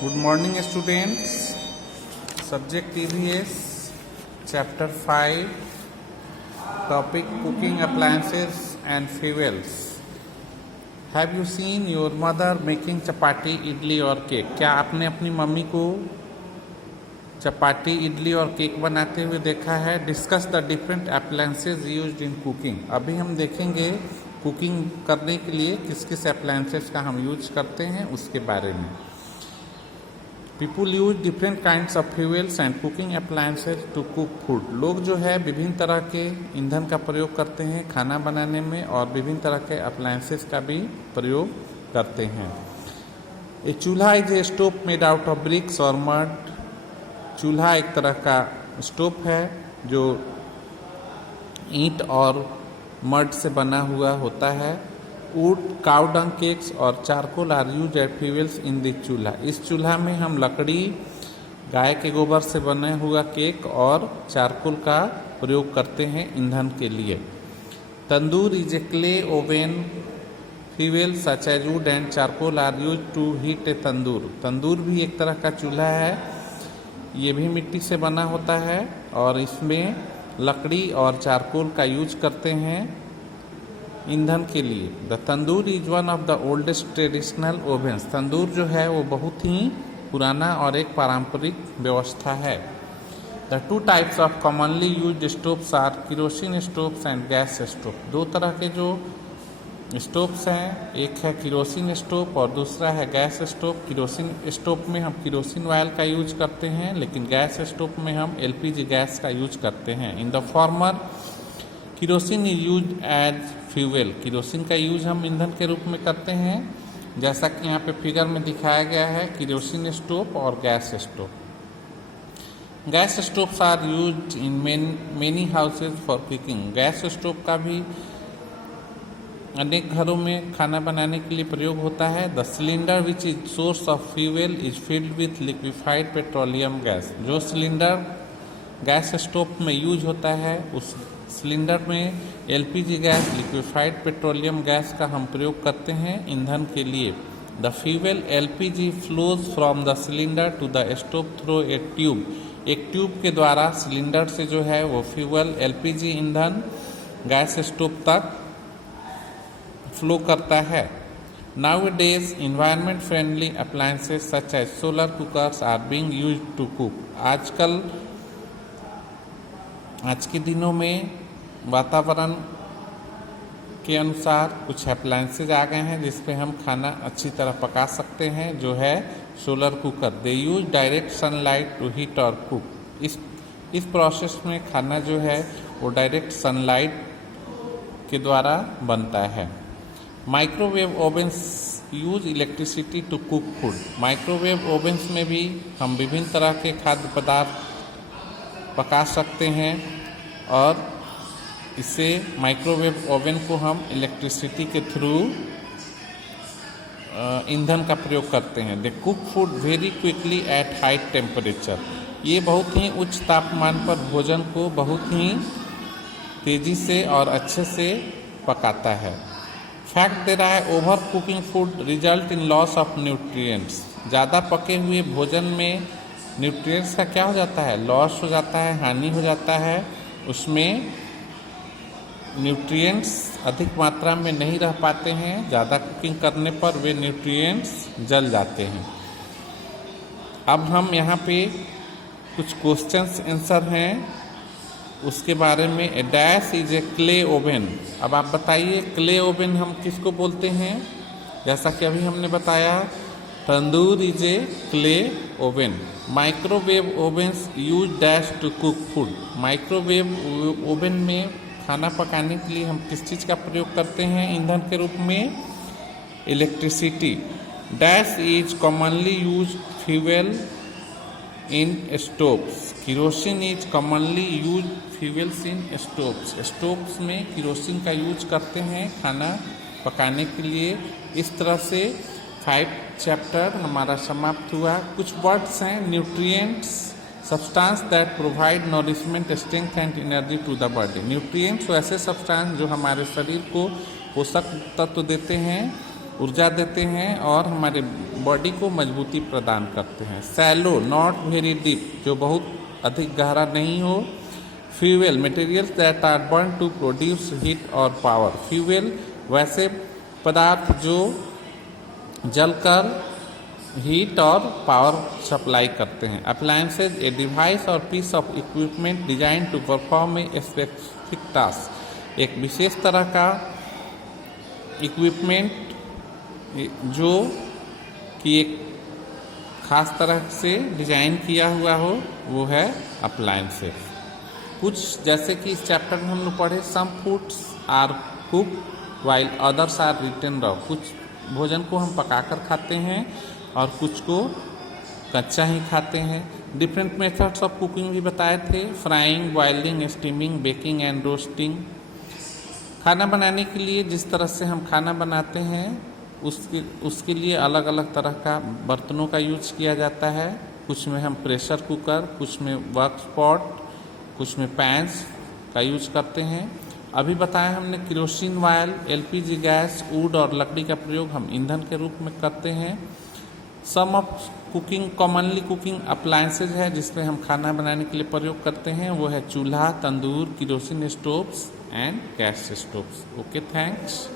Good morning, students. Subject EVS, Chapter 5, Topic Cooking Appliances and Fuels. Have you seen your mother making chapati, idli और cake? क्या आपने अपनी mummy को चपाटी, इडली और cake बनाते हुए देखा है? Discuss the different appliances used in cooking. अभी हम देखेंगे कुकिंग करने के लिए किस किस अप्लायंसेज का हम यूज करते हैं उसके बारे में. People use different kinds of fuels and cooking appliances to cook food. लोग जो है विभिन्न तरह के ईंधन का प्रयोग करते हैं खाना बनाने में और विभिन्न तरह के अप्लायंसेज का भी प्रयोग करते हैं. ए चूल्हा is a stove made out of BRICS और मड. चूल्हा एक तरह का स्टोव है जो ईंट और मड से बना हुआ होता है. वुड, काउ डंग केक्स और charcoal are use as fuels in this chulha. इस चूल्हा में हम लकड़ी, गाय के गोबर से बना हुआ केक और चारकोल का प्रयोग करते हैं ईंधन के लिए. Tandoor is a clay oven. Fuel such as wood and charcoal are use to heat a tandoor. Tandoor भी एक तरह का चूल्हा है, ये भी मिट्टी से बना होता है और इसमें लकड़ी और चारकोल का यूज करते हैं ईंधन के लिए. The tandoor is one of the oldest traditional ovens. Tandoor जो है वो बहुत ही पुराना और एक पारंपरिक व्यवस्था है. The two types of commonly used stoves are kerosene stoves and gas stove. दो तरह के जो स्टोव्स हैं, एक है किरोसिन स्टोव और दूसरा है गैस स्टोव. किरोसिन स्टोव में हम किरोसिन ऑयल का यूज करते हैं, लेकिन गैस स्टोव में हम एलपीजी गैस का यूज करते हैं. In the former kerosene is use as fuel. Kerosene का यूज हम ईंधन के रूप में करते हैं, जैसा कि यहाँ पे फिगर में दिखाया गया है, किरोसिन स्टोव और gas stove. Gas stoves are use in many houses for cooking. Gas stove का भी अनेक घरों में खाना बनाने के लिए प्रयोग होता है. The cylinder which is source of fuel is filled with liquefied petroleum gas. जो सिलेंडर गैस स्टोव में यूज होता है उस सिलेंडर में LPG gas, liquefied petroleum gas का हम प्रयोग करते हैं ईंधन के लिए. The fuel LPG flows from the cylinder to the stove through a tube. एक ट्यूब के द्वारा सिलेंडर से जो है वो फ्यूल एलपीजी ईंधन गैस स्टोव तक फ्लो करता है. Nowadays, environment friendly appliances such as solar cookers are being used to cook. आज के दिनों में वातावरण के अनुसार कुछ अप्लायंसेज आ गए हैं जिस पे हम खाना अच्छी तरह पका सकते हैं, जो है solar cooker. They use direct sunlight to heat और कुक. इस प्रोसेस में खाना जो है वो डायरेक्ट सनलाइट के द्वारा बनता है. Microwave ovens use electricity to cook food. Microwave ovens में भी हम विभिन्न तरह के खाद्य पदार्थ पका सकते हैं और इससे माइक्रोवेव ओवन को हम इलेक्ट्रिसिटी के थ्रू ईंधन का प्रयोग करते हैं. They cook food very quickly at high temperature. ये बहुत ही उच्च तापमान पर भोजन को बहुत ही तेज़ी से और अच्छे से पकाता है. फैक्ट दे रहा है over cooking food result in loss of nutrients. ज़्यादा पके हुए भोजन में न्यूट्रिएंट्स का क्या हो जाता है? लॉस हो जाता है, हानि हो जाता है. उसमें न्यूट्रिएंट्स अधिक मात्रा में नहीं रह पाते हैं. ज़्यादा कुकिंग करने पर वे न्यूट्रिएंट्स जल जाते हैं. अब हम यहाँ पे कुछ क्वेश्चंस आंसर हैं उसके बारे में. A dash is a clay oven. अब आप बताइए क्ले ओवन हम किसको बोलते हैं? जैसा कि अभी हमने बताया, tandoor is a clay oven. Microwave ovens use dash to cook food. Microwave oven में खाना पकाने के लिए हम किस चीज़ का प्रयोग करते हैं ईंधन के रूप में? Electricity. Dash is commonly use fuel in stoves. Kerosene is commonly use fuels in stoves. Stoves में किरोसिन का यूज करते हैं खाना पकाने के लिए. इस तरह से 5 चैप्टर हमारा समाप्त हुआ. कुछ वर्ड्स हैं. Nutrients, substance that provide nourishment, strength and energy to the body. Nutrients वो ऐसे सब्सटेंस जो हमारे शरीर को पोषक तत्व देते हैं ऊर्जा देते हैं और हमारे बॉडी को मजबूती प्रदान करते हैं। सैलो, नॉट वेरी डीप, जो बहुत अधिक गहरा नहीं हो। Fuel, materials that are burn to produce heat और पावर। फ्यूल वैसे पदार्थ जो जलकर हीट और पावर सप्लाई करते हैं। अप्लायंसेज, ए डिवाइस और piece of equipment design to perform a specific task. एक विशेष तरह का इक्विपमेंट जो कि एक खास तरह से डिजाइन किया हुआ हो, वो है अप्लायंसेज। कुछ जैसे कि इस चैप्टर में हम लोग पढ़े, some foods are cook while others are written raw. कुछ भोजन को हम पकाकर खाते हैं और कुछ को कच्चा ही खाते हैं। डिफरेंट मेथड्स ऑफ कुकिंग भी बताए थे, frying, boiling, steaming, baking and roasting. खाना बनाने के लिए जिस तरह से हम खाना बनाते हैं उसके लिए अलग अलग तरह का बर्तनों का यूज किया जाता है। कुछ में हम प्रेशर कुकर, कुछ में वर्क पॉट, कुछ में पैंस का यूज करते हैं। अभी बताया हमने kerosene oil, LPG gas, would और लकड़ी का प्रयोग हम ईंधन के रूप में करते हैं। Some of cooking, commonly cooking appliances है जिसमें हम खाना बनाने के लिए प्रयोग करते हैं, वो है चूल्हा, तंदूर, kerosene stoves and gas stoves. Okay, thanks.